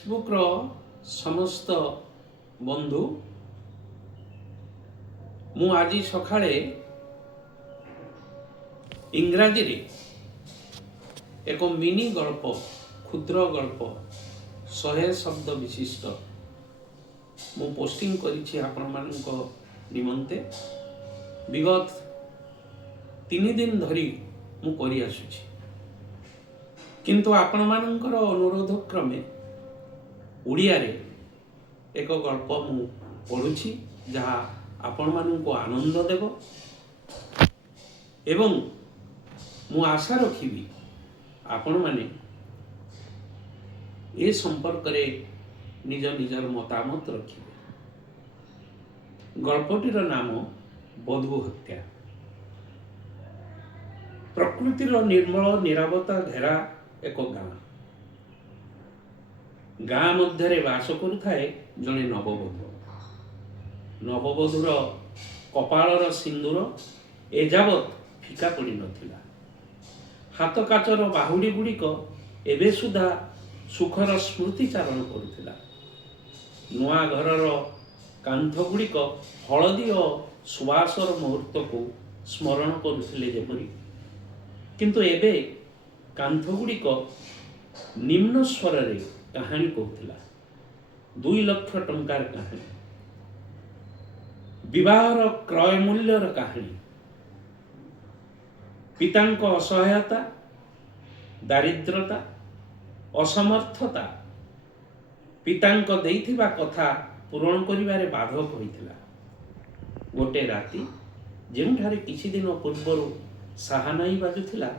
Facebook रो समस्त बंधु मु आज सकाळे इंग्राजी रे एक मिनी गल्प क्षुद्र गल्प 100 शब्द विशिष्ट मु पोस्टिंग करिछि आपण मानक निमंते विगत 3 दिन धरी मु करि आसुछि किंतु आपण मानकर अनुरोध क्रमे उड़िया रे एक गल्प मु पढ़ुछि जहा आपण मानक आनंद देव एवं मु आशा रखिबी आपण माने ए संपर्क रे निज निजर मतामत रखिबे। गल्पटीर नाम बधू हत्या। प्रकृतिर निर्मल निरावता घेरा एक गाँ मध्य बास करुए जड़े नववधू। नववधूर कपालर सिंदूर एजावत फिका पड़ी नथिला। हाथ काचर बाहुड़ी गुड़िक एबे सुधा सुखर स्मृति चारण करुथिला। नुआ घरर कांथ गुड़िक हलदी और सुवासर मुहूर्त को स्मरण करुथिले जेपरि, किंतु एबे कांथ गुड़िक निम्न स्वर रे कहानी कहूथिला। 2 लाख टंकार कहानी, विवाहर क्रय मूल्यर कहानी, पितांक असहायता, दारिद्रता, असमर्थता पितांक देइथिबा कथा पूरण करिबारे बाधक होइथिला। गोटे राति जेउठारे किछि दिन पूर्वरु साहानाई बाजुथिला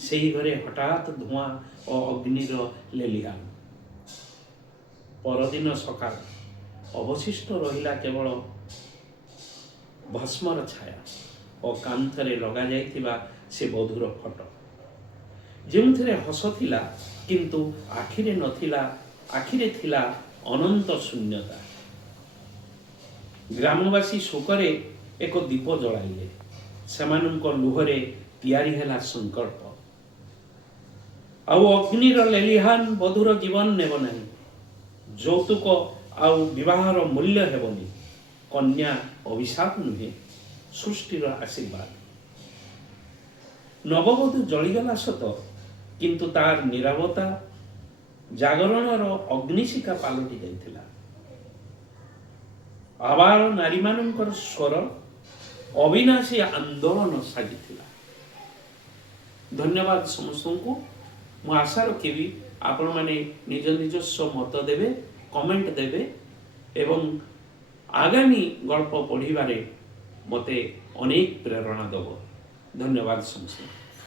सेही घरे हठात धुआं और अग्निर लेलिहान। परदिन सकाळ अवशिष्ट रहिला केवल भस्मर छाया और कांथरे लगा जाइथिबा से बधूर फोटो जेउथिरे हस थिला किंतु आखिरे नथिला। आखिरे थिला अनंत शून्यता। ग्रामवासी शोकरे एक दीप जलाइले। सेमानंक लुहरे तैयारी हैला संकल्प। आउ अग्निर लेलिहान बधूर जीवन नेब नहीं। यौतुक आउ विवाहर मूल्य हेबनी। कन्या अभिशाप नुहे, सृष्टिर आशीर्वाद। नववधू जलिगला सत किंतु तार निरावता जागरणर अग्निशिखा पालटि जाइथिला। आबाल नारी मानकर स्वर अविनाशी आंदोलन साजिथिला। धन्यवाद समस्त को। मु आशा रखिबी आपण माने निज निजस्व मत देवे, कमेंट देवे एवं आगामी गल्प पढ़िबारे मते अनेक प्रेरणा देव। धन्यवाद समस्त।